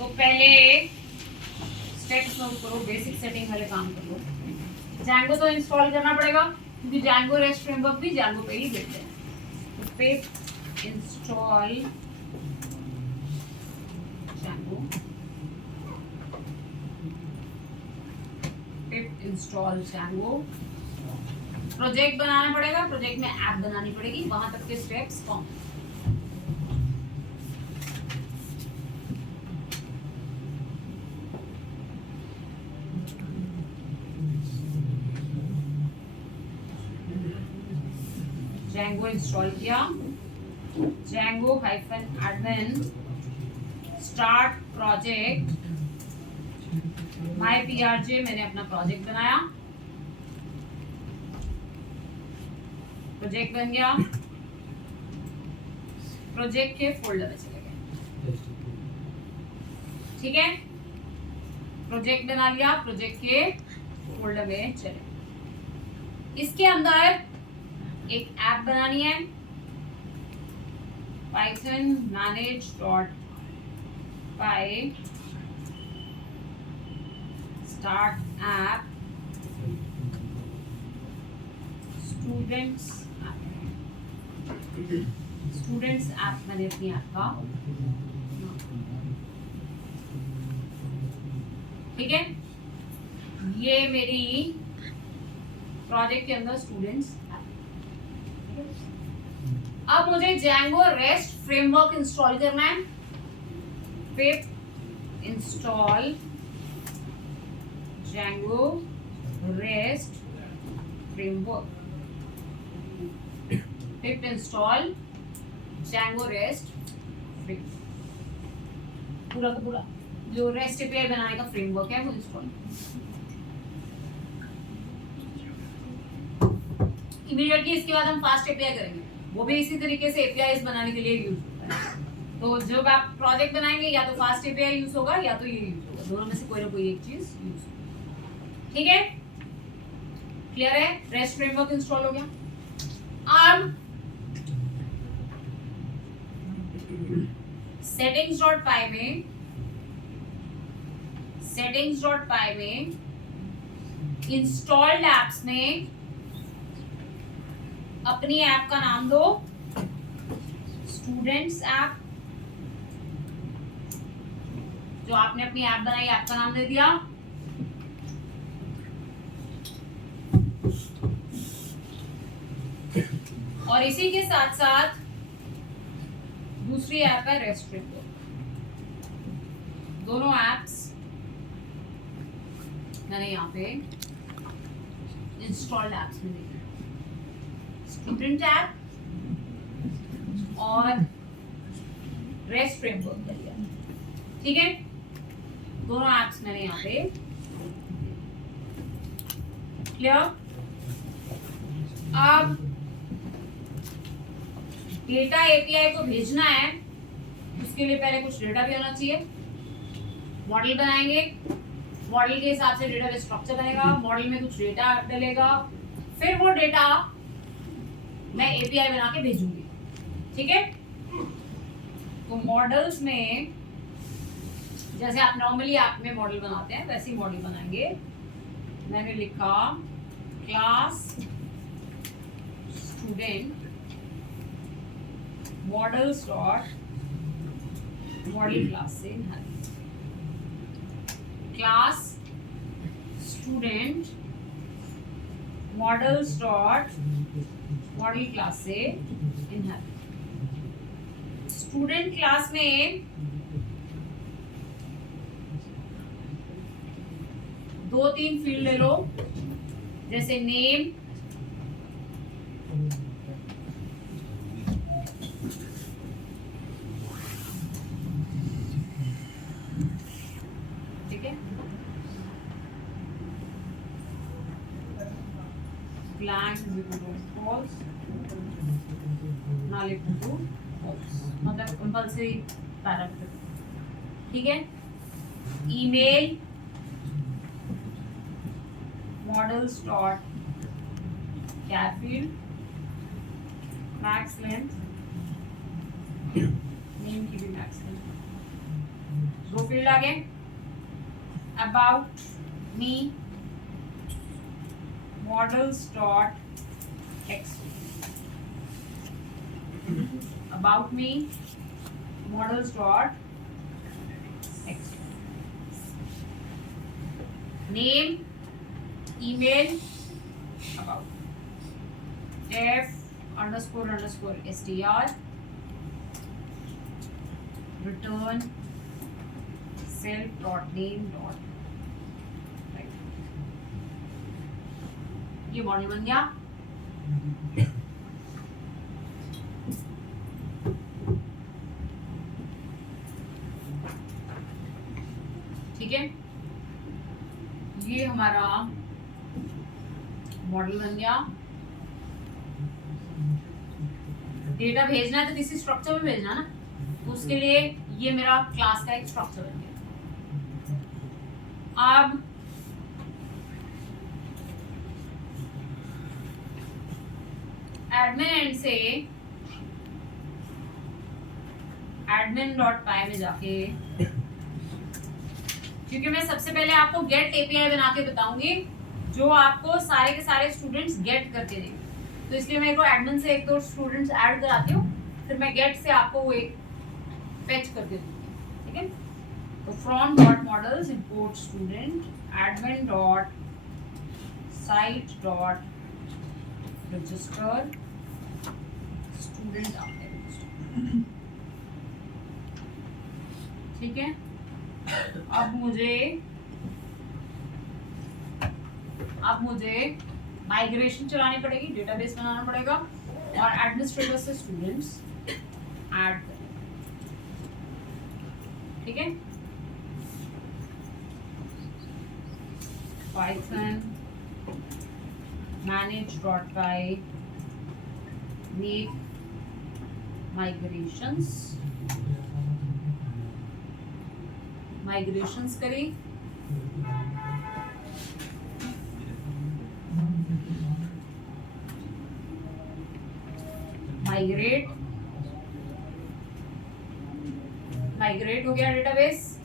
तो पहले steps note करो, बेसिक सेटिंग वाले काम कर लो। Django तो इंस्टॉल करना पड़ेगा क्योंकि Django REST फ्रेमवर्क भी Django पे ही देते हैं। तो pip install Django, pip install Django। Project बनाना पड़ेगा, प्रोजेक्ट में ऐप बनानी पड़ेगी, वहां तक के स्टेप्स कौन। Django इंस्टॉल किया, Django -admin start project, my PRJ मैंने अपना प्रोजेक्ट बनाया, प्रोजेक्ट बन गया, प्रोजेक्ट के फोल्डर में चले गए। ठीक है, प्रोजेक्ट बना लिया, प्रोजेक्ट के फोल्डर में चले। इसके अंदर एक ऐप बनानी है, python manage.py start app students app मैंने अपनी ऐप का, ठीक है, ये मेरी प्रोजेक्ट के अंदर स्टूडेंट्स। अब मुझे Django REST फ्रेमवर्क इंस्टॉल करना है। pip install Django REST framework, pip install Django REST framework, पूरा का पूरा जो REST API बनाने का फ्रेमवर्क है वो इंस्टॉल। इमीडिएटली इसके बाद हम फास्ट API करेंगे, वो भी इसी तरीके से APIs बनाने के लिए यूज होता है। तो जब आप प्रोजेक्ट बनाएंगे या तो फास्ट API यूज होगा या तो ये यूज होगा, दोनों में से कोई ना कोई एक चीज यूज होगा। ठीक है, क्लियर है? रेस्ट फ्रेमवर्क इंस्टॉल हो गया। अब settings.py में इंस्टॉल्ड एप्स में अपनी ऐप का नाम दो स्टूडेंट्स ऐप। जो आपने अपनी ऐप बनाई, ऐप का नाम दे दिया। और इसी के साथ साथ दूसरी ऐप है रेस्ट फ्रेमवर्क। दोनों एप्स मैंने यहाँ पे इंस्टॉल्ड एप्स में देखा, स्टूडेंट ऐप और रेस्ट फ्रेमवर्क कर लिया। ठीक है, दोनों एप्स मैंने यहाँ पे क्लियर। अब डेटा API को भेजना है, उसके लिए पहले कुछ डेटा भी होना चाहिए। मॉडल बनाएंगे, मॉडल के हिसाब से डेटा स्ट्रक्चर बनेगा, मॉडल में कुछ डेटा डलेगा, फिर वो डेटा मैं API बना के भेजूंगी। ठीक है, तो मॉडल्स में जैसे आप नॉर्मली ऐप में मॉडल बनाते हैं वैसे ही मॉडल बनाएंगे। मैंने लिखा class student models dot model class से class student models dot model class से इनहेरिट। स्टूडेंट क्लास में दो तीन फील्ड ले लो, जैसे नेम, ठीक है, blank is equal to false, null equal to false, मतलब कंपल्सरी पैरामीटर। ठीक है, email models dot char field, max length, name की भी max length, दो फील्ड आ गए, about me models dot x, about me models dot x, name, email, about, f__str, return self.name. Right. ये model बन गया। ठीक है, ये हमारा मॉडल बन गया। डेटा भेजना है तो किसी स्ट्रक्चर में भेजना ना, तो उसके लिए ये मेरा क्लास का एक स्ट्रक्चर बन गया। अब एडमिन एंड से admin.py में जाके, क्योंकि मैं सबसे पहले आपको गेट एपीआई बना के बताऊंगी जो आपको सारे के सारे स्टूडेंट्स गेट करके देंगे, तो इसलिए मैं को एडमिन से एक दो स्टूडेंट्स ऐड कराती हूँ, फिर मैं गेट से आपको वो एक फेच करके दूंगी। ठीक है, तो from dot models import student admin dot site dot register student आपने। ठीक है, अब मुझे माइग्रेशन चलानी पड़ेगी, डेटाबेस बनाना पड़ेगा और एडमिनिस्ट्रेटर से स्टूडेंट्स ऐड करें। ठीक है, पाइथन manage.py make migrations करें। माइग्रेट हो गया डेटाबेस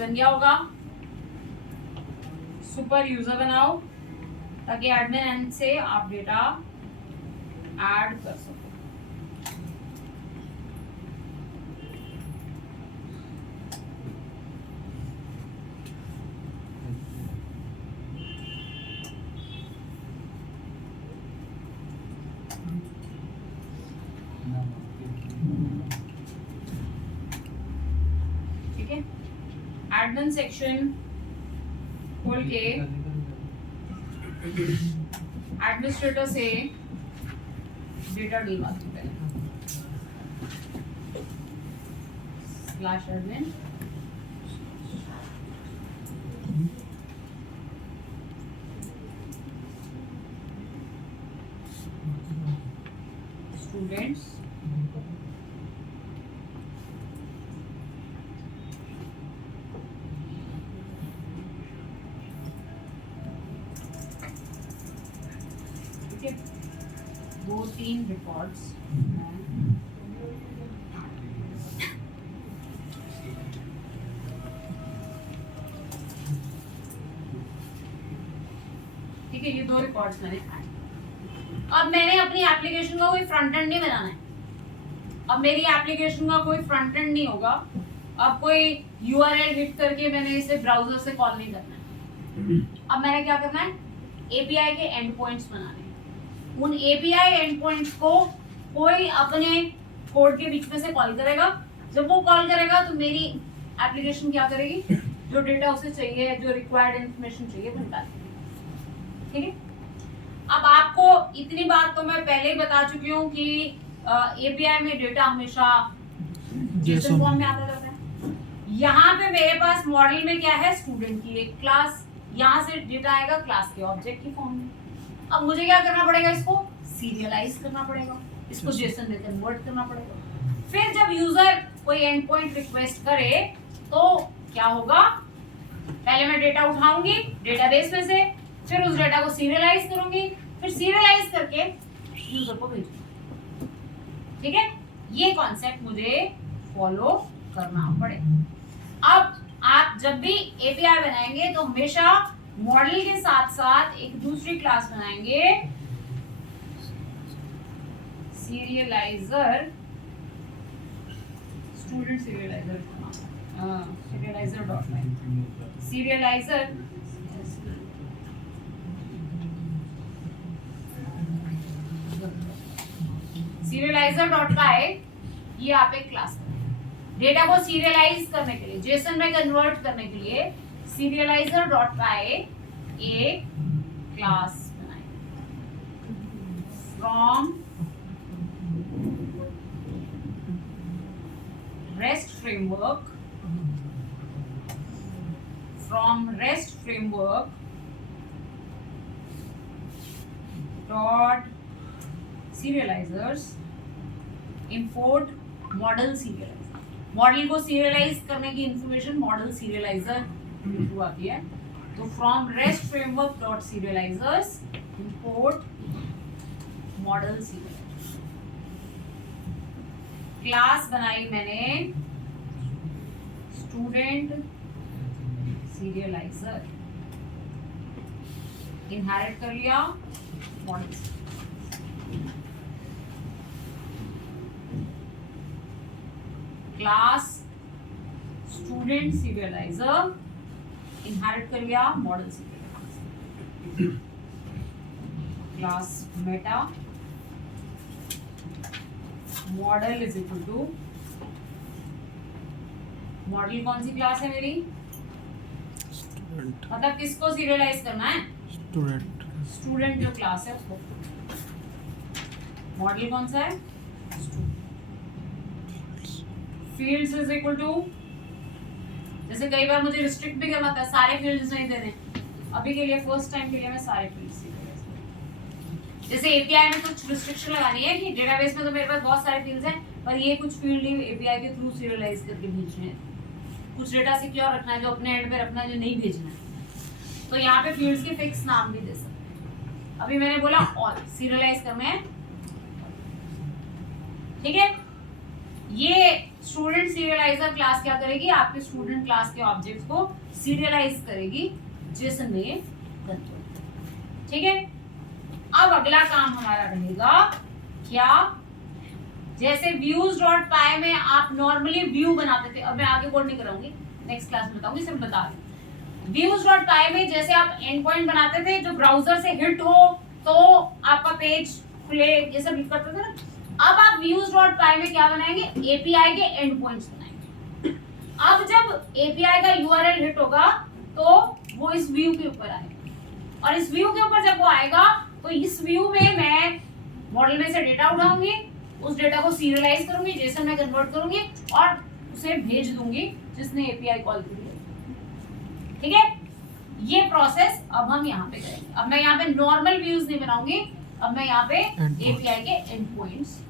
बन गया होगा। सुपर यूजर बनाओ ताकि एडमिन एंड से आप डेटा ऐड कर सको। ठीक है, एडमिन सेक्शन खोल के एडमिनिस्ट्रेटर से डेटा डलवाती हूँ पहले, /admin स्टूडेंट्स दो तीन रिकॉर्ड्स ठीक है, ये दो रिकॉर्ड्स मैंने ऐड। अब मैंने अपनी एप्लीकेशन का कोई फ्रंट एंड नहीं बनाना है, अब मेरी एप्लीकेशन का कोई फ्रंट एंड नहीं होगा, अब कोई यूआरएल हिट करके मैंने इसे ब्राउजर से कॉल नहीं करना है। अब मैंने क्या करना है, एपीआई के एंड पॉइंट्स बनाने हैं। उन एपीआई एंड पॉइंट्स को कोई अपने कोड के बीच में से कॉल करेगा। जब वो कॉल करेगा तो मेरी एप्लीकेशन क्या करेगी, जो डेटा उसे चाहिए, जो रिक्वायर्ड इंफॉर्मेशन चाहिए वो निकालेगी। ठीक है, अब आपको इतनी बात तो मैं पहले ही बता चुकी हूँ कि एपीआई में डेटा हमेशा जेसन फॉर्म में आता रहता है। यहाँ पे मेरे पास मॉडल में क्या है, स्टूडेंट की एक क्लास, यहाँ से डेटा आएगा क्लास के ऑब्जेक्ट की फॉर्म में। अब मुझे क्या करना पड़ेगा, इसको सीरियलाइज करना पड़ेगा, इसको जेसन में कन्वर्ट करना पड़ेगा। फिर जब यूजर कोई एंड पॉइंट रिक्वेस्ट करे तो क्या होगा, पहले मैं डेटा उठाऊंगी डेटाबेस में से, फिर उस डेटा को सीरियलाइज करूंगी, फिर सीरियलाइज करके यूजर को भेजूंगी। ठीक है, ये कॉन्सेप्ट मुझे फॉलो करना पड़ेगा। जब भी एपीआई बनाएंगे तो हमेशा मॉडल के साथ साथ एक दूसरी क्लास बनाएंगे, serializer, student serializer, serializer dot serializer serializer dot py, ये आप एक क्लास बनाएंगे डेटा को सीरियलाइज करने के लिए, जेसन में कन्वर्ट करने के लिए सीरियलाइजर डॉट पाई एक क्लास बनाएंगे from REST framework, from REST framework dot serializers import model serializer. Model को सीरियलाइज करने की इंफॉर्मेशन मॉडल सीरियलाइजर थ्रू आती है, तो from REST framework dot serializers import model serializer. Class बनाई मैंने स्टूडेंट सीरियलाइजर, इनहेरिट कर लिया model. Class student serializer, inherit कर लिया model serializer. Class meta model is equal to, model कौन सी क्लास है मेरी? स्टूडेंट, मतलब किसको सीरियलाइज करना है? स्टूडेंट, स्टूडेंट जो क्लास है उसको। मॉडल कौन सा है? फील्ड्स इज इक्वल टू, जैसे कई बार मुझे रिस्ट्रिक्ट भी करना था, सारे फील्ड्स नहीं देने, अभी के लिए फर्स्ट टाइम के लिए मैं सारे फील्ड्स सीरियलाइज करूंगा। जैसे एपीआई में कुछ रिस्ट्रिक्शन लगानी है कि डेटाबेस में तो मेरे पास बहुत सारे फील्ड्स हैं, पर ये कुछ फील्ड ही एपीआई के थ्रू सीरियलाइज करके भेजने हैं, कुछ डेटा सिक्योर रखना है, जो अपने एंड पे रखना है, जो नहीं भेजना है, तो यहाँ पे फील्ड्स के फिक्स नाम भी दे सकते हैं। अभी मैंने बोला ऑल सीरियलाइज करने हैं, ठीक है। ये स्टूडेंट सीरियलाइजर क्लास क्या करेगी? आपके स्टूडेंट क्लास के ऑब्जेक्ट्स को सीरियलाइज करेगी जेसन में कंट्रोल, ठीक है। अब अगला काम हमारा रहेगा क्या? जैसे व्यूज डॉट पाई में आप नॉर्मली व्यू बनाते थे, अब मैं आगे कोड नहीं कराऊंगी, नेक्स्ट क्लास में बताऊंगी, सिर्फ बता दूं। व्यूज डॉट पाई में जैसे आप एंड पॉइंट बनाते थे, जो ब्राउजर से हिट हो तो आपका पेज खुले, ये सब लिख करते थे ना, अब आप व्यूज डॉट पाई में क्या बनाएंगे? एपीआई के एंड पॉइंट्स बनाएंगे। अब जब एपीआई का यूआरएल हिट होगा तो वो इस व्यू के ऊपर आएगा, और इस व्यू के ऊपर जब वो आएगा तो इस व्यू में मैं मॉडल में से डेटा उठाऊंगी, उस डेटा को सीरियलाइज करूंगी, जेसन में कन्वर्ट करूंगी और उसे भेज दूंगी जिसने एपीआई कॉल की है, ठीक है। ये प्रोसेस अब हम यहाँ पे करेंगे। अब मैं यहाँ पे नॉर्मल व्यूज नहीं बनाऊंगी, अब मैं यहाँ पे एपीआई के एंड पॉइंट्स,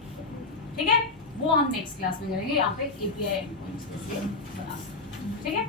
ठीक है, वो हम नेक्स्ट क्लास में करेंगे। यहाँ पे एपीआई एंड पॉइंट्स कैसे बना, ठीक है।